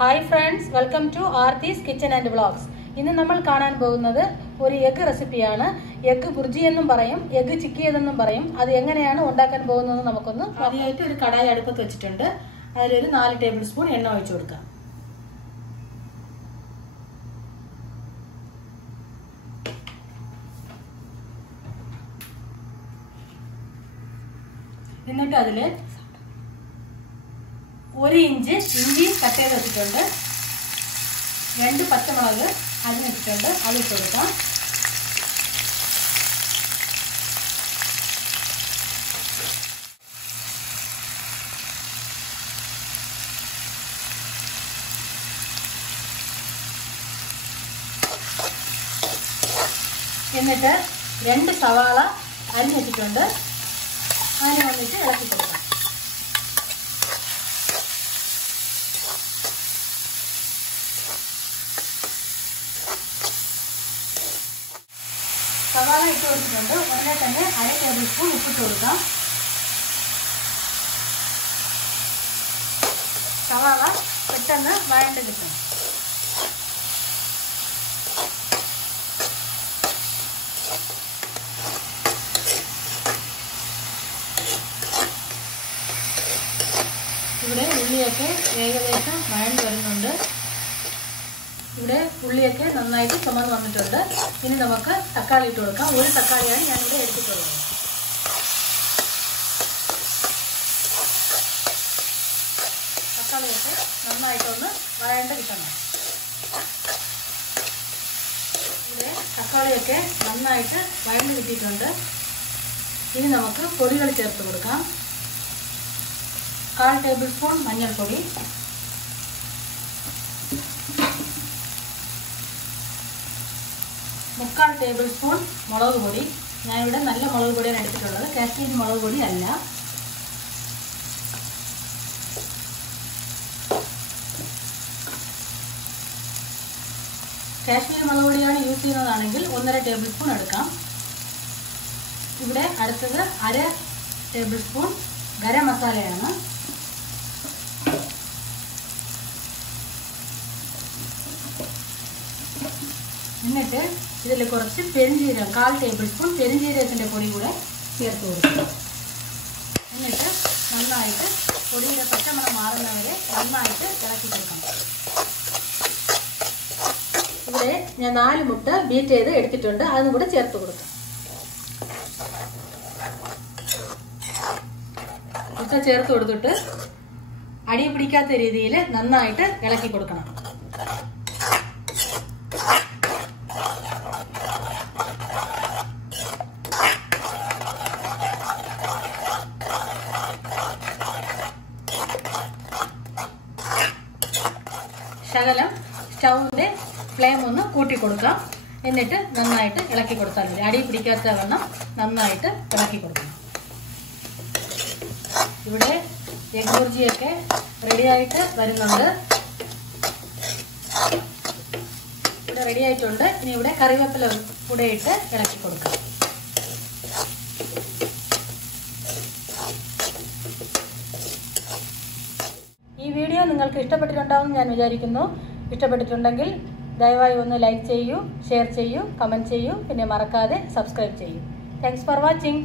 Hi friends, welcome to Aarthi's Kitchen and Vlogs. ഇന്ന് നമ്മൾ കാണാൻ പോകുന്നത് ഒരു എഗ് റെസിപ്പിയാണ്. എഗ് ബുർജി എന്നും പറയും, എഗ് ചിക്കിയതെന്നും പറയും. അത് എങ്ങനെയാണ് ഉണ്ടാക്കാൻ പോകുന്നത് നമുക്കൊന്ന് ആദ്യമായിട്ട് ഒരു കടായി അടുപ്പത്ത് വെച്ചിട്ടുണ്ട്. അതിലൊരു 4 ടേബിൾ സ്പൂൺ എണ്ണ ഒഴിച്ചു കൊടുക്കാം. എന്നിട്ട് അതിൽ 1 ഇഞ്ച് ഇഞ്ചി കട്ട് ചെയ്ത് വെച്ചിട്ടുണ്ട്. 2 പച്ചമുളക് അരിഞ്ഞിട്ടുണ്ട്, അത് ഇട്ട് കൊടുക്കാം. എന്നിട്ട് 2 സവാള അരിഞ്ഞിട്ടുണ്ട്, അതിന് വന്നിട്ട് ഇളക്കി കൊടുക്കാം. സവാള ഇട്ട് കൊടുത്തിട്ടുണ്ട്. ഉടനെ തന്നെ 1/2 ടേബിൾ സ്പൂൺ ഉപ്പിട്ട് കൊടുക്കാം. സവാള പെട്ടെന്ന് വഴണ്ട് കിട്ടും. ഇവിടെ ഉള്ളിയൊക്കെ ഏകദേശം വഴണ്ട് വരുന്നുണ്ട്. ഇവിടെ ഉള്ളിയൊക്കെ നന്നായിട്ട് ചുമന്ന് വന്നിട്ടുണ്ട്. ഇനി നമുക്ക് തക്കാളി ഇട്ട് കൊടുക്കാം. 1 തക്കാളിയാണ് ഞാനിവിടെ എടുത്തിട്ടുള്ളത്. തക്കാളിയൊക്കെ നന്നായിട്ടൊന്ന് വഴണ്ട് കിട്ടണം. ഇവിടെ തക്കാളിയൊക്കെ നന്നായിട്ട് വഴണ്ട് കിട്ടിയിട്ടുണ്ട്. ഇനി നമുക്ക് പൊടികൾ ചേർത്ത് കൊടുക്കാം. 1/4 ടേബിൾ സ്പൂൺ മഞ്ഞൾപ്പൊടി, 3/4 ടേബിൾ സ്പൂൺ മുളക് പൊടി. ഞാനിവിടെ നല്ല മുളക് പൊടിയാണ് എടുത്തിട്ടുള്ളത്, കാശ്മീരി മുളക് പൊടി അല്ല. കാശ്മീരി മുളക് പൊടിയാണ് യൂസ് ചെയ്യുന്നതാണെങ്കിൽ 1.5 ടേബിൾ സ്പൂൺ എടുക്കാം. ഇവിടെ അടുത്തത് 1/2 ടേബിൾ സ്പൂൺ ഗരം മസാലയാണ്. എന്നിട്ട് ഇതിൽ കുറച്ച് പെരുംജീരകം, 1/4 ടേബിൾ സ്പൂൺ പെരുംജീരകത്തിൻ്റെ പൊടി കൂടെ ചേർത്ത് കൊടുക്കുക. എന്നിട്ട് നന്നായിട്ട് പൊടിയുടെ പച്ചമണം മാറുന്നവരെ നന്നായിട്ട് ഇളക്കി കൊടുക്കണം. ഇവിടെ ഞാൻ 4 മുട്ട ബീറ്റ് ചെയ്ത് എടുത്തിട്ടുണ്ട്, അതും കൂടെ ചേർത്ത് കൊടുക്കാം. മുട്ട ചേർത്ത് കൊടുത്തിട്ട് അടി പിടിക്കാത്ത രീതിയിൽ നന്നായിട്ട് ഇളക്കി കൊടുക്കണം. ശകലം സ്റ്റൗവിൻ്റെ ഫ്ലെയിം ഒന്ന് കൂട്ടി കൊടുക്കാം. എന്നിട്ട് നന്നായിട്ട് ഇളക്കി കൊടുത്താൽ മതി. അടി പിടിക്കാത്ത വണ്ണം നന്നായിട്ട് ഇളക്കി കൊടുക്കണം. ഇവിടെ എഗ് ബുർജിയൊക്കെ റെഡിയായിട്ട് വരുന്നുണ്ട്. ഇവിടെ റെഡി ആയിട്ടുണ്ട്. ഇനി ഇവിടെ കറിവേപ്പില കൂടെ ഇട്ട് ഇളക്കി കൊടുക്കാം. ഈ വീഡിയോ നിങ്ങൾക്ക് ഇഷ്ടപ്പെട്ടിട്ടുണ്ടാവും ഞാൻ വിചാരിക്കുന്നു. ഇഷ്ടപ്പെട്ടിട്ടുണ്ടെങ്കിൽ ദയവായി ഒന്ന് ലൈക്ക് ചെയ്യൂ, ഷെയർ ചെയ്യൂ, കമൻറ്റ് ചെയ്യൂ, പിന്നെ മറക്കാതെ സബ്സ്ക്രൈബ് ചെയ്യൂ. Thanks for watching.